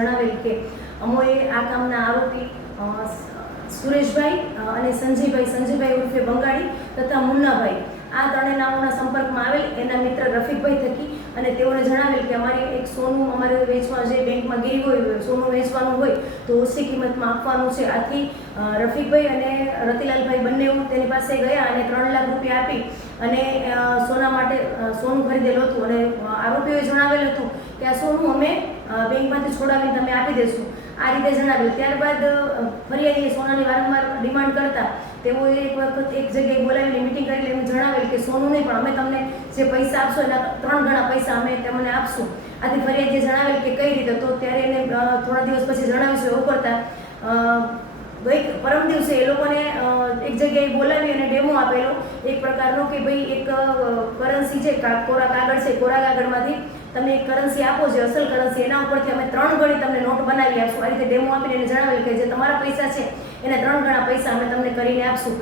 જણાવેલ કે અમોએ આ કામના આરોપી સુરેશભાઈ અને સંજયભાઈ ઉર્ફે બંગાળી તથા મુન્નાભાઈ આ ત્રણેય નામોના સંપર્કમાં આવેલ એના મિત્ર રફીકભાઈ થકી અને તેઓને જણાવેલ કે અમારે એક સોનું અમારે વેચવા જે બેંકમાં ગીરી હોય સોનું વેચવાનું હોય તો ઓછી કિંમતમાં આપવાનું છે. આથી રફીકભાઈ અને રતિલાલભાઈ બંને તેની પાસે ગયા અને 3 લાખ રૂપિયા આપી અને સોના માટે સોનું ખરીદેલું હતું અને આરોપીઓએ જણાવેલ હતું કે આ સોનું અમે બેંકમાંથી છોડાવીને તમે આપી દેશું આ રીતે જણાવેલ. ત્યારબાદ ફરિયાદીએ સોનાની વારંવાર ડિમાન્ડ કરતા તેઓએ એક વખત એક જગ્યાએ બોલાવીને મિટિંગ કરી એમ જણાવેલ કે સોનું નહીં પણ અમે તમને જે પૈસા આપશો એના 3 ગણા પૈસા અમે તમને આપશું. આથી ફરિયાદીએ જણાવેલ કે કઈ રીતે, તો ત્યારે એને થોડા દિવસ પછી જણાવીશું એવું કરતા પરમ દિવસે એ લોકોને એક જગ્યાએ બોલાવી અને ડેમો આપેલો એક પ્રકારનો કે ભાઈ એક કરન્સી છે કોરા કાગળ છે, કોરા કાગળમાંથી તમે એક કરન્સી આપો જે અસલ કરન્સી એના ઉપરથી અમે 3 ગણી તમને નોટ બનાવી આપશું. આ રીતે ડેમો આપીને એને જણાવેલ કે જે તમારા પૈસા છે એના 3 ગણા પૈસા અમે તમને કરીને આપશું.